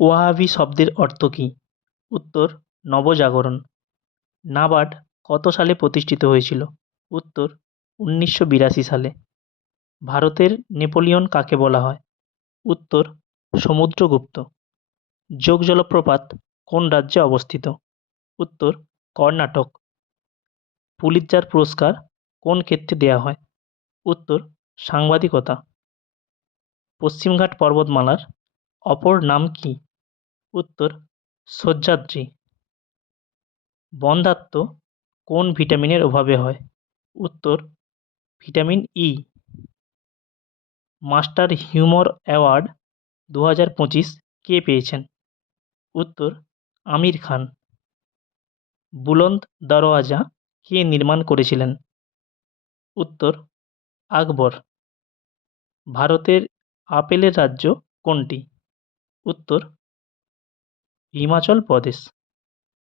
ওয়াহাবি শব্দের অর্থ কী? উত্তর, নবজাগরণ। নাবার্ড কত সালে প্রতিষ্ঠিত হয়েছিল? উত্তর, উনিশশো বিরাশি সালে। ভারতের নেপোলিয়ন কাকে বলা হয়? উত্তর, সমুদ্রগুপ্ত। যোগ জলপ্রপাত কোন রাজ্যে অবস্থিত? উত্তর, কর্ণাটক। পুলিৎজার পুরস্কার কোন ক্ষেত্রে দেওয়া হয়? উত্তর, সাংবাদিকতা। পশ্চিমঘাট পর্বতমালার অপর নাম কী? উত্তর সহ্যাদ্রি বন্ধ্যাত্ব কোন ভিটামিনের অভাবে হয়? উত্তর, vitamin E master humour award দু হাজার পঁচিশ কে পেয়েছেন? উত্তর, আমির খান। বুলন্দ দরওয়াজা কে নির্মাণ করেছিলেন? উত্তর, আকবর। ভারতের আপেলের রাজ্য কোনটি? উত্তর হিমাচল প্রদেশ।